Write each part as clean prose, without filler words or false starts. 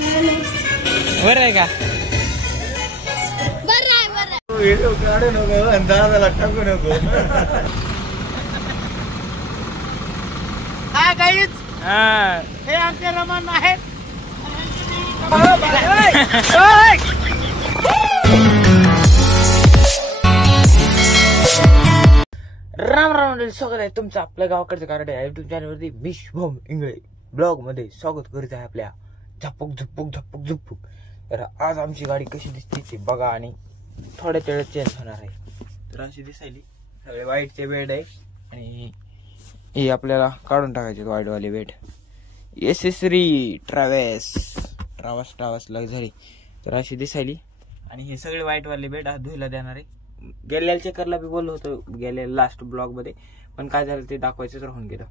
बरं आहे का? व्हिडिओ काढू नको आणि दादाला टाकू नको. हा गाईज, हे आमचे रमण आहेत. राम राम, स्वागत आहे तुमचं आपल्या गावाकडचं कार्ड आहे युट्यूब चॅनलवरती. मी शुभम इंगळे ब्लॉग मध्ये स्वागत करीत आहे आपल्या झपक झपक झपक झपक. तर आज आमची गाडी कशी दिसते ते बघा आणि थोड्या वेळात चेंज होणार आहे. तर अशी दिसायली सगळे वाईटचे बेड आहे आणि हे आपल्याला काढून टाकायचे वाईटवाले बेड. Accessory travels luxury. तर अशी दिसायली आणि हे सगळे वाईटवाले बेड आज धुईला देणार आहे. गेलेल्या चेकरला बी बोललो होतो गेल्या लास्ट ब्लॉग मध्ये, पण काय झालं ते दाखवायचंच राहून गेलं.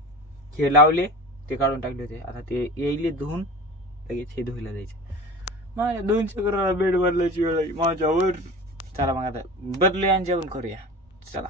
हे लावले ते काढून टाकले होते, आता ते येईल धुवून लगेच हे धुईला द्यायचे. माझ्या 2 चक्राला बेड बदलायची वेळ आहे माझ्यावर. चला मग आता बदलूया आणि जेवण करूया. चला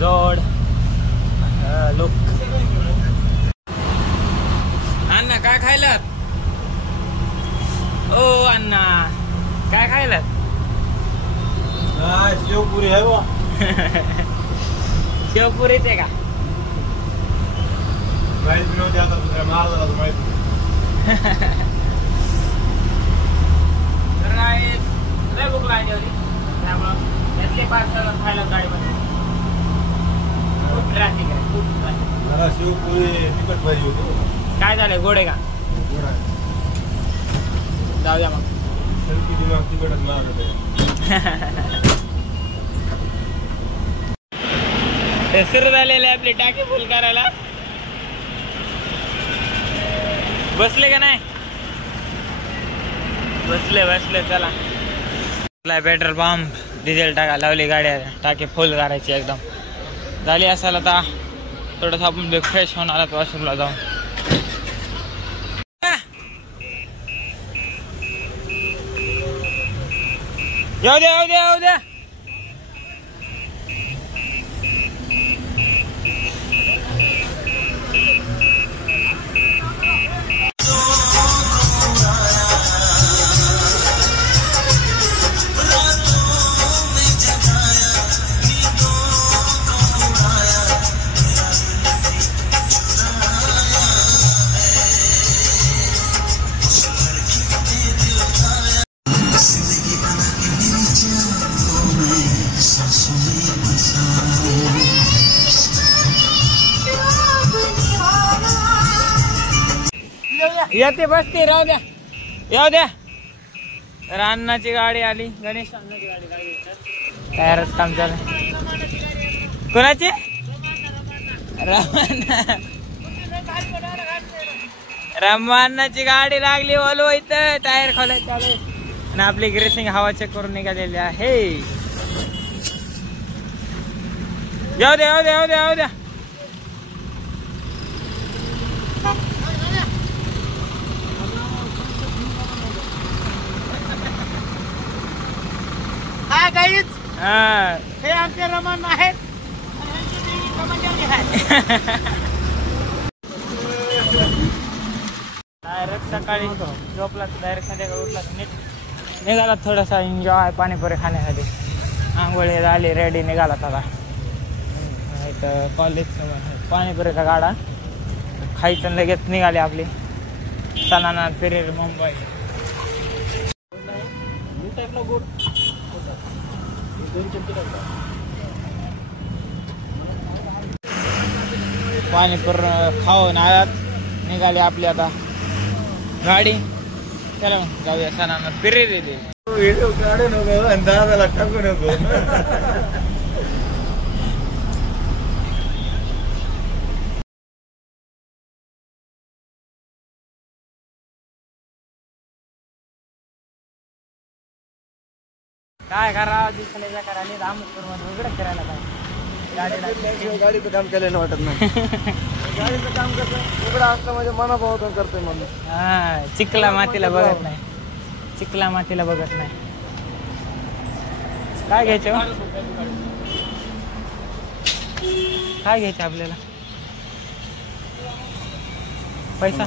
जोड लोक. अण्णा काय खायलात? ओ अण्णा काय खायलात? शेवपुरी आहे बा. शेवपुरीच आहे का? माहिती नव्हती, आता तुझ्या महाराजाला माहिती. तर लय भूक लागली होती त्यामुळं त्यातले पार्सल खायला गाडीमध्ये. ट्रॅफिक आहे, खूप ट्रॅफिक. मला शेवपुरी तिखट पाहिजे होती. काय झालंय गोड आहे का? जाऊ द्या मग. तिखटच मारत ते सुरू झालेले आपली टाकी फुल करायला. बसले का नाही? बसले चला. पेट्रोल पंप डिझेल टाका लावली, गाड्या टाकी फुल करायची एकदम झाली असाल. आता थोडंसं आपण बी फ्रेश होऊन आला वॉशरूमला जाऊन. येऊ द्या. येते बसते राहू द्या, येऊ द्या. तर अण्णाची गाडी आली, गणेश अण्णाची गाडी तयारच काम झालं. कोणाची? रमान्नाची गाडी लागली बोलव इथं. टायर खोलाय चालू आणि आपली ग्रेसिंग हवा चेक करून निघालेली आहे. येऊ द्या. हा गाईज, हे आमचे रमण आहेत. डायरेक्ट सकाळी झोपला तर डायरेक्ट संध्याकाळी उठला नीट निघाला. थोडासा एन्जॉय पाणीपुरी खाण्यासाठी. आंघोळी झाली, रेडी निघाला. आता इथं कॉलेज पाणीपुरीचा गाडा खायचं लगेच निघाले आपली. सनाना पेरेर मुंबई. पाणीपुरी खाऊन आयात निघाली आपली आता गाडी. चला जाऊया सणांना पेरेर. व्हिडिओ काढू नको आणि दादाला टाकू नको. काय करा दिसण्याचा करा आणि रामपूरमध्ये वेगळं फिरायला पाहिजे. गाडीचं काम केल्याने वाटत नाही. गाडीचं काम करतं उघडं असलं म्हणजे मनाभावातून करतोय म्हणून. हा चिखला मातीला बघत नाही. चिखला मातीला बघत नाही. काय घ्यायचं काय घ्यायचं आपल्याला पैसा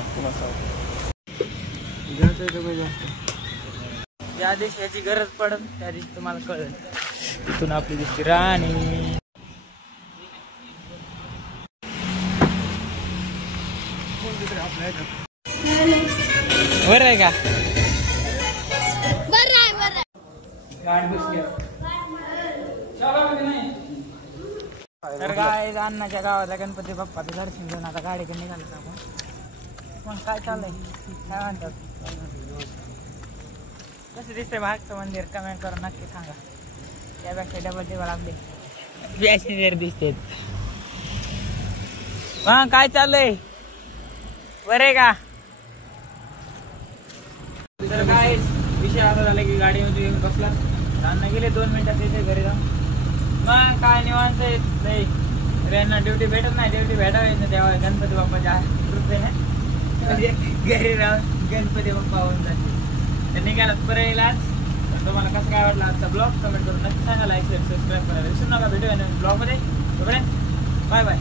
ज्या दिवशी याची गरज पडत त्या दिवशी तुम्हाला कळेल. तिथून आपली दिसते राणी. बरं आहे का गाडी बसली. तर काय अण्णाच्या गावाला गणपती बाप्पाचं दर्शन घेऊन आता गाडीकडे निघालं आपण. मग काय चाललंय काय म्हणतात कसं दिसतंय भागचं मंदिर कमेंट करून नक्की सांगा. त्यापेक्षा डबल टेबल आपले पॅसेंजर दिसते. हा काय चाललंय बरं आहे का. तर काय विषय आता झाला की गाडीमध्ये येऊन बसला. अण्णा गेले 2 मिनिटात तिथे घरी जाऊन. मग काय निवांत नाही यांना ड्युटी भेटत नाही. ड्युटी भेटावी ना तेव्हा गणपती बाप्पाच्या कृपेने म्हणजे घरी राहून गणपती बाप्पा होऊन जाते. तर निघालात परळीला आज. तर तुम्हाला कसं काय वाटलं आजचा ब्लॉग कमेंट करून नक्की सांगा. लाईक शेअर सबस्क्राईब करायला विसरू नका. भेटूया ब्लॉगमध्ये. Bye bye.